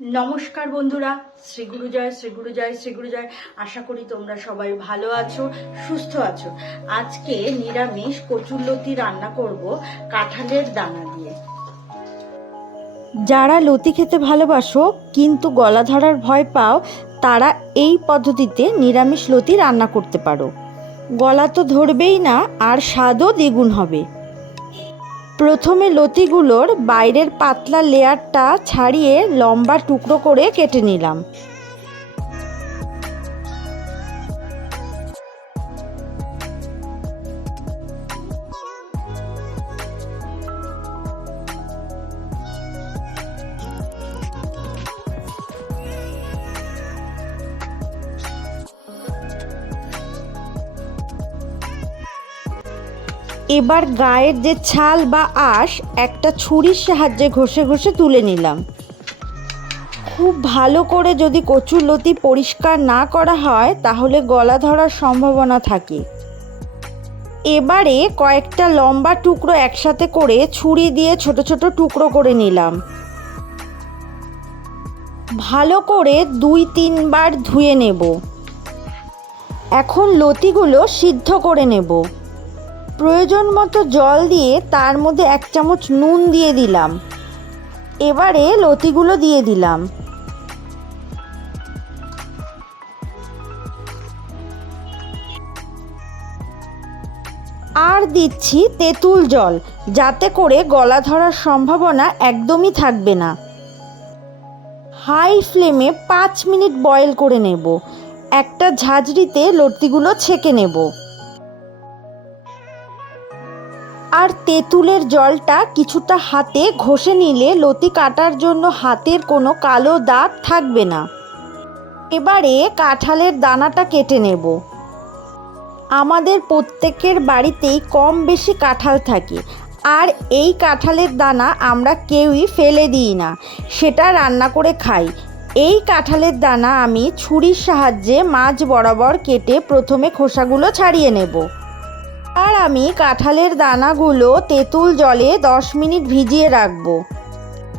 নমস্কার বন্ধুরা, শ্রী গুরু জয়, শ্রী গুরু জয়, শ্রী গুরু জয়। আশা করি তোমরা সবাই ভালো আছো, সুস্থ আছো। আজকে নিরামিষ কচুরলতি রান্না করব কাঁঠালের দানা দিয়ে। যারা লতি খেতে ভালোবাসো, কিন্তু গলা ধরার ভয় পাও, তারা এই পদ্ধতিতে নিরামিষ লতি রান্না করতে পারো। গলা তো ধরবেই না, আর স্বাদও দ্বিগুণ হবে। প্রথমে লতিগুলোর বাইরের পাতলা লেয়ারটা ছাড়িয়ে লম্বা টুকরো করে কেটে নিলাম। এবার গায়ের যে ছাল বা আঁশ, একটা ছুরির সাহায্যে ঘষে ঘষে তুলে নিলাম। খুব ভালো করে যদি কচুর লতি পরিষ্কার না করা হয়, তাহলে গলা ধরার সম্ভাবনা থাকে। এবারে কয়েকটা লম্বা টুকরো একসাথে করে ছুরি দিয়ে ছোট ছোট টুকরো করে নিলাম। ভালো করে দুই তিনবার ধুয়ে নেব। এখন লতিগুলো সিদ্ধ করে নেব। প্রয়োজন মতো জল দিয়ে তার মধ্যে এক চামচ নুন দিয়ে দিলাম। এবারে লতিগুলো দিয়ে দিলাম। আর দিচ্ছি তেঁতুল জল, যাতে করে গলা ধরার সম্ভাবনা একদমই থাকবে না। হাই ফ্লেমে পাঁচ মিনিট বয়েল করে নেব। একটা ঝাঁঝরিতে লতিগুলো ছেঁকে নেব। তেঁতুলের জলটা কিছুটা হাতে ঘষে নিলে লতি কাটার জন্য হাতের কোনো কালো দাগ থাকবে না। এবারে কাঁঠালের দানাটা কেটে নেব। আমাদের প্রত্যেকের বাড়িতেই কম বেশি কাঁঠাল থাকে। আর এই কাঁঠালের দানা আমরা কেউই ফেলে দিই না। সেটা রান্না করে খাই। এই কাঁঠালের দানা আমি ছুরির সাহায্যে মাছ বরাবর কেটে প্রথমে খোসাগুলো ছাড়িয়ে নেব। আর আমি কাঁঠালের দানাগুলো তেঁতুল জলে দশ মিনিট ভিজিয়ে রাখব।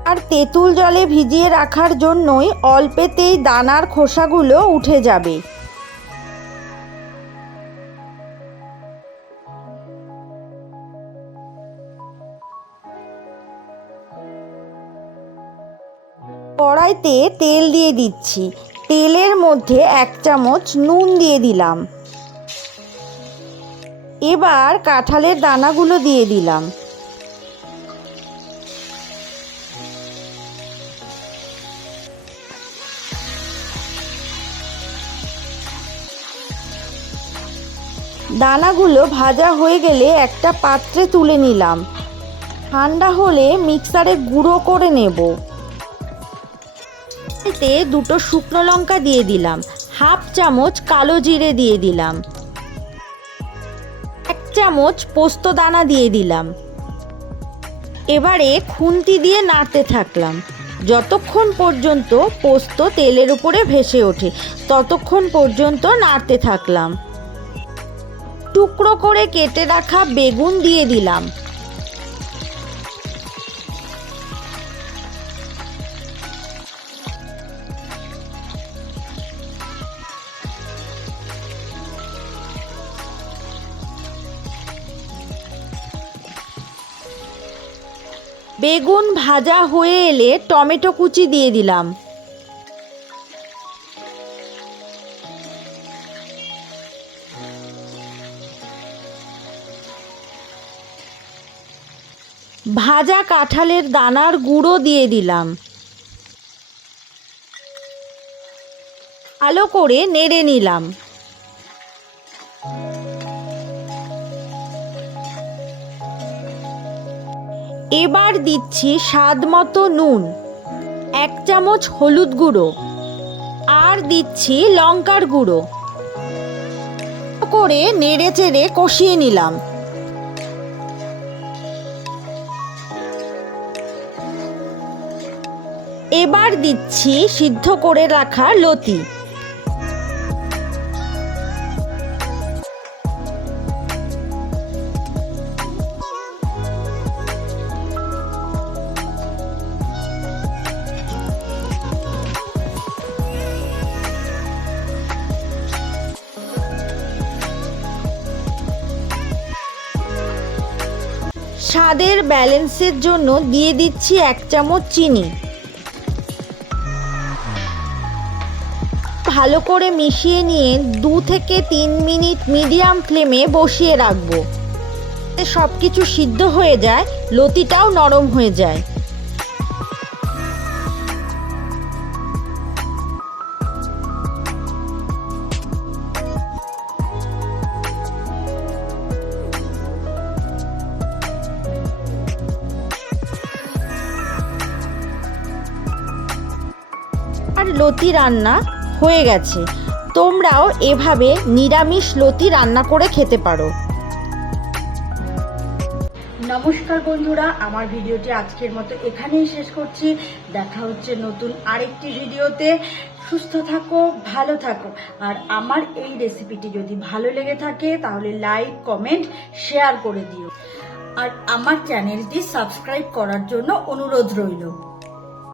আর তেঁতুল জলে ভিজিয়ে রাখার জন্যই অল্পেতেই দানার খোসাগুলো উঠে যাবে। কড়াইতে তেল দিয়ে দিচ্ছি। তেলের মধ্যে এক চামচ নুন দিয়ে দিলাম। এবার কাঁঠালের দানাগুলো দিয়ে দিলাম। দানাগুলো ভাজা হয়ে গেলে একটা পাত্রে তুলে নিলাম। ঠান্ডা হলে মিক্সারে গুঁড়ো করে নেব। দুটো শুকনো লঙ্কা দিয়ে দিলাম। হাফ চামচ কালো জিরে দিয়ে দিলাম। চামচ পোস্ত দানা দিয়ে দিলাম। এবারে খুন্তি দিয়ে নাড়তে থাকলাম। যতক্ষণ পর্যন্ত পোস্ত তেলের উপরে ভেসে ওঠে, ততক্ষণ পর্যন্ত নাড়তে থাকলাম। টুকরো করে কেটে রাখা বেগুন দিয়ে দিলাম। বেগুন ভাজা হয়ে এলে টমেটো কুচি দিয়ে দিলাম। ভাজা কাঁঠালের দানার গুঁড়ো দিয়ে দিলাম। ভালো করে নেড়ে নিলাম। এবার দিচ্ছি স্বাদ মতো নুন, এক চামচ হলুদ গুঁড়ো, আর দিচ্ছি লঙ্কার গুঁড়ো। করে নেড়ে চেড়ে কষিয়ে নিলাম। এবার দিচ্ছি সিদ্ধ করে রাখা লতি। স্বাদের ব্যালেন্সের জন্য দিয়ে দিচ্ছি এক চামচ চিনি। ভালো করে মিশিয়ে নিয়ে দু থেকে তিন মিনিট মিডিয়াম ফ্লেমে বসিয়ে রাখব। সব কিছু সিদ্ধ হয়ে যায়, লতিটাও নরম হয়ে যায়। লতি রান্না হয়ে গেছে। তোমরাও এভাবে নিরামিষ লতি রান্না করে খেতে পারো। নমস্কার বন্ধুরা, আমার ভিডিওটি আজকের মতো এখানেই শেষ করছি। দেখা হচ্ছে নতুন আরেকটি ভিডিওতে। সুস্থ থাকো, ভালো থাকো। আর আমার এই রেসিপিটি যদি ভালো লেগে থাকে, তাহলে লাইক, কমেন্ট, শেয়ার করে দিও। আর আমার চ্যানেলটি সাবস্ক্রাইব করার জন্য অনুরোধ রইল।